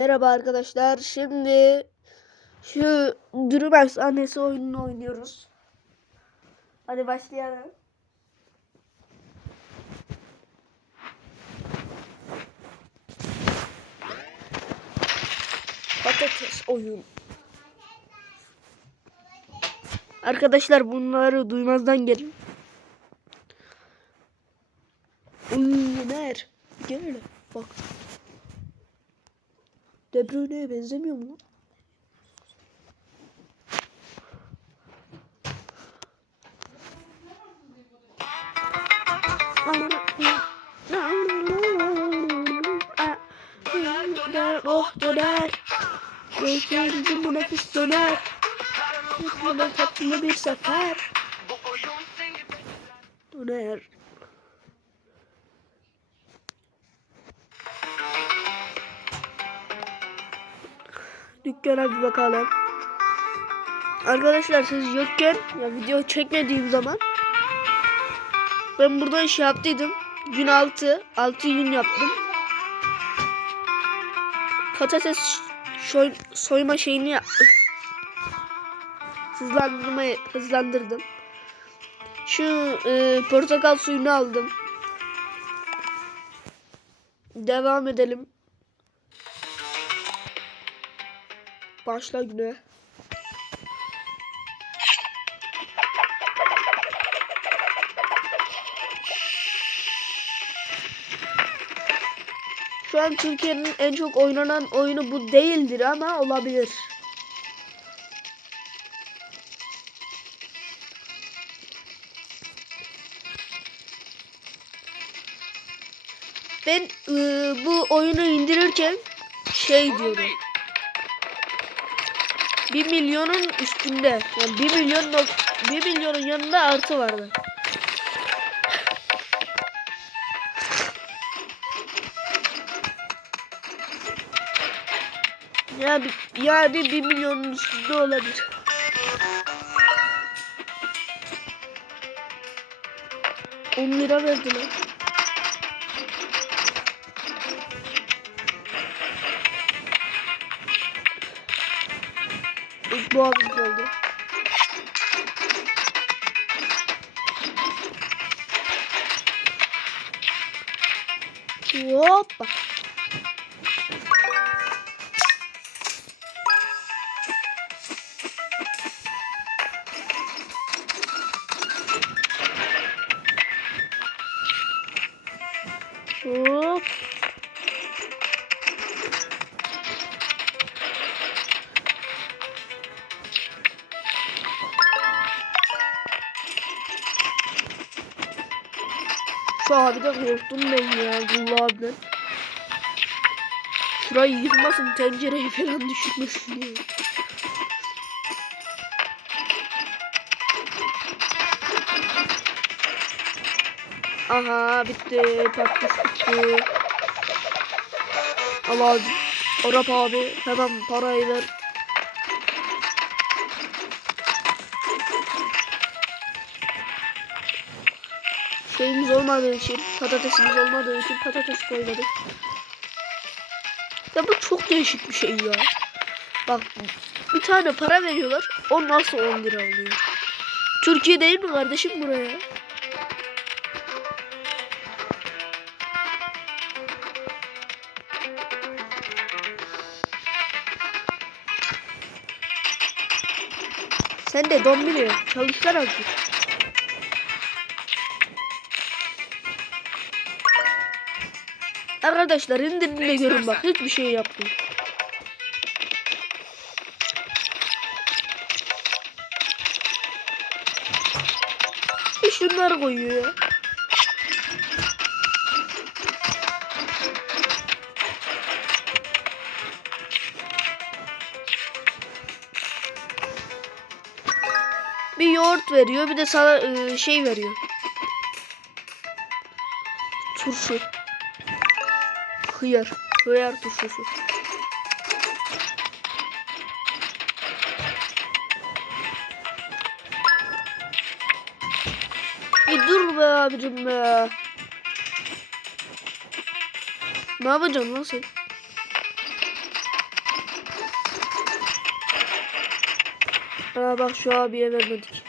Merhaba arkadaşlar. Şimdi şu dürüm efsanesi oyununu oynuyoruz. Hadi başlayalım. Patates oyun. Arkadaşlar bunları duymazdan gelin. Uy Yener. Gel. Bak. De Bruyne'ye benzemiyor mu? Oh döner. Gözlerimde bu nefis döner. Yapmadan tatlı bir sefer. Döner. Dükkana bir bakalım. Arkadaşlar siz yokken ya video çekmediğim zaman ben burada iş yaptıydım. Gün 6, 6 gün yaptım. Patates soy, soyma şeyini yaptım. Hızlandırmayı hızlandırdım. Şu e, portakal suyunu aldım. Devam edelim. Başla güne. Şu an Türkiye'nin en çok oynanan oyunu bu değildir ama olabilir. Ben ıı, bu oyunu indirirken şey diyorum. 1 milyonun üstünde. Yani 1 milyon nok- 1 milyonun yanında artı vardı. Ya bir, yani 1 milyonun üstünde olabilir. On lira verdiler. İlk bu abimiz oldu. Hoppa. Abiden korktum ben ya. Allah abiden. Şurayı yıkmasın tencereyi falan düşürmesin diye. Aha bitti. Patates bitti. Al abi. Arap abi hemen parayı ver. Şeyimiz olmadığı için, patatesimiz olmadığı için patates koymadık. Ya bu çok değişik bir şey ya. Bak bir tane para veriyorlar. O nasıl 10 lira oluyor? Türkiye değil mi kardeşim buraya? Sen de don biliyor. Çalışlar azıcık. Arkadaşlar indirimde görün bak. Hiçbir şey. Bir şunları koyuyor. Bir yoğurt veriyor, bir de sana e, şey veriyor. Turşu hıyar. Hıyar turşusu. Bir dur be abicim be. Ne yapacaksın lan sen? Aa bak şu abiye vermedik.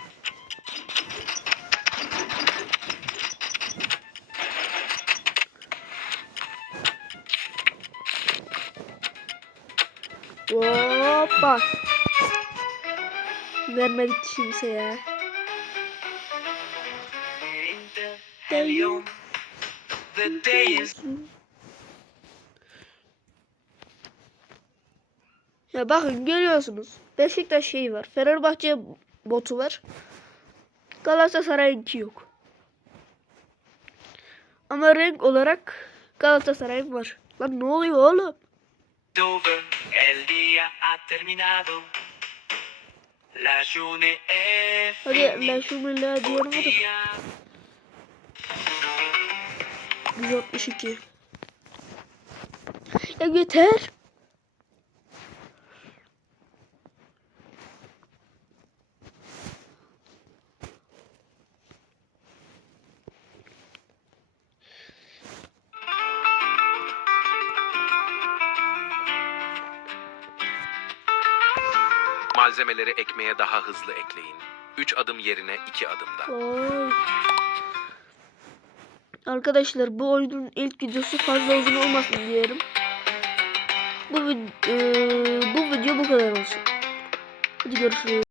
bak. Vermedik kimseye. Dayım. Ya bakın görüyorsunuz. Beşiktaş şeyi var. Fenerbahçe botu var. Galatasaray'ınki yok. Ama renk olarak Galatasaray var. Lan ne oluyor oğlum? Dover día ha terminado La journée est Hadi şu milli diyorum hadi. Dia 162. Ya yeter. Malzemeleri ekmeğe daha hızlı ekleyin. 3 adım yerine 2 adımda. Oy. Arkadaşlar bu oyunun ilk videosu fazla uzun olmasın diyorum. Bu, eee, bu video bu kadar olsun. Hadi görüşürüz.